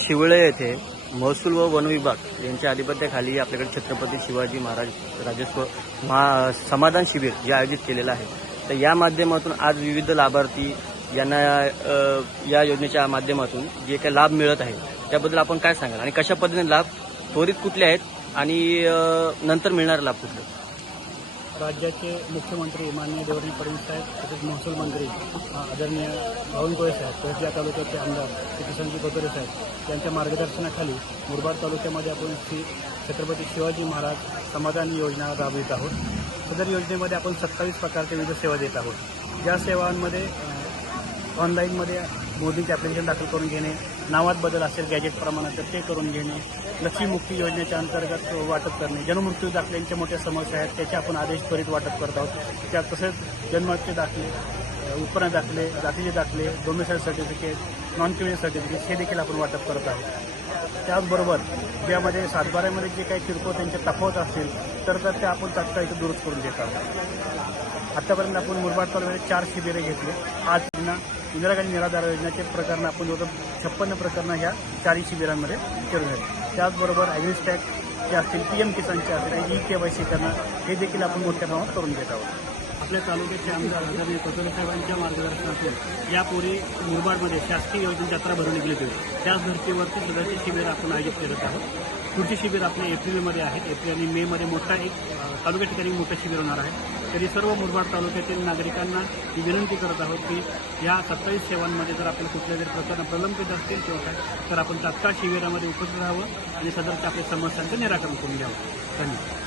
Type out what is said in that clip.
शिवळे येथे महसूल व वन विभाग यांच्या आधिपत्याखाली आपल्याकडे छत्रपती शिवाजी महाराज राजस्व समाधान शिबिर जे आयोजित केलेलं आहे. तर या माध्यमातून आज विविध लाभार्थी यांना या योजनेच्या माध्यमातून जे काही लाभ मिळत आहे त्याबद्दल आपण काय सांगाल आणि कशा पद्धतीने लाभ त्वरित कुठले आहेत आणि नंतर मिळणारे लाभ कुठले? राज्याचे मुख्यमंत्री माननीय देवेंद्र फडणवीस साहेब तसेच महसूल मंत्री आदरणीय बावनकुळे साहेब, कोसला तालुक्याचे आमदार श्री किसनजी खोतरे साहेब यांच्या मार्गदर्शनाखाली मुरबाड तालुक्यामध्ये आपण श्री छत्रपती शिवाजी महाराज समाधान योजना राबवित आहोत. सदर योजनेमध्ये आपण 27 प्रकारच्या विविध सेवा देत आहोत. ज्या सेवांमध्ये ऑनलाईनमध्ये मोदींचे ॲप्लिकेशन दाखल करून घेणे, नावात बदल असेल गॅजेट प्रमाणात तर ते करून घेणे, लक्ष्मीमुक्ती योजनेच्या अंतर्गत वाटप करणे, जन्ममृत्यू दाखल्यांच्या मोठ्या समस्या आहेत त्याचे आपण आदेश त्वरित वाटप करत आहोत. त्यात तसेच जन्माचे दाखले, उत्पन्न दाखले, जातीचे दाखले, domicile certificate, non criminal certificate हे देखील आपण वाटप करत आहोत. त्याचबरोबर ज्यामध्ये सातबाऱ्यामध्ये जे काही किरकोळ त्यांचे तफावत असतील तर ते आपण तात्काळ इथं दुरुस्त करून देत आहोत. आत्तापर्यंत आपण मुरबाड तालुक्यामध्ये 4 शिबिरे घेतली. आज इंदिरा गांधी निराधार योजनेचे प्रकरण आपण जवळ 56 प्रकरणं ह्या 4 शिबिरांमध्ये केले आहेत. त्याचबरोबर ॲग्रिस्टॅक जे असतील, PM किसानचे असतील, KYC करणं हे देखील आपण मोठ्या प्रमाणात करून देत आहोत. आपल्या तालुक्याचे आमदार आदरणीय खोतरे साहेबांच्या मार्गदर्शनातून यापूर्वी मुरबाडमध्ये शासकीय योजना जत्रा भरवली गेली होती. त्याच धर्तीवरती सदरचे शिबिर आपण आयोजित करत आहोत. पुढचे शिबिर आपले एप्रिलमध्ये आहेत. एप्रिल आणि मेमध्ये मोठा एक तालुक्या ठिकाणी मोठं शिबिर होणार आहे. तरी सर्व मुरबाड तालुक्यातील नागरिकांना ही विनंती करत आहोत की या 27 सेवांमध्ये जर आपल्याला कुठल्या जरी प्रकरण प्रलंबित असतील किंवा काय तर आपण तात्काळ शिबिरामध्ये उपस्थित राहावं आणि सदरच्या आपल्या समस्यांचं निराकरण करून घ्यावं. धन्यवाद.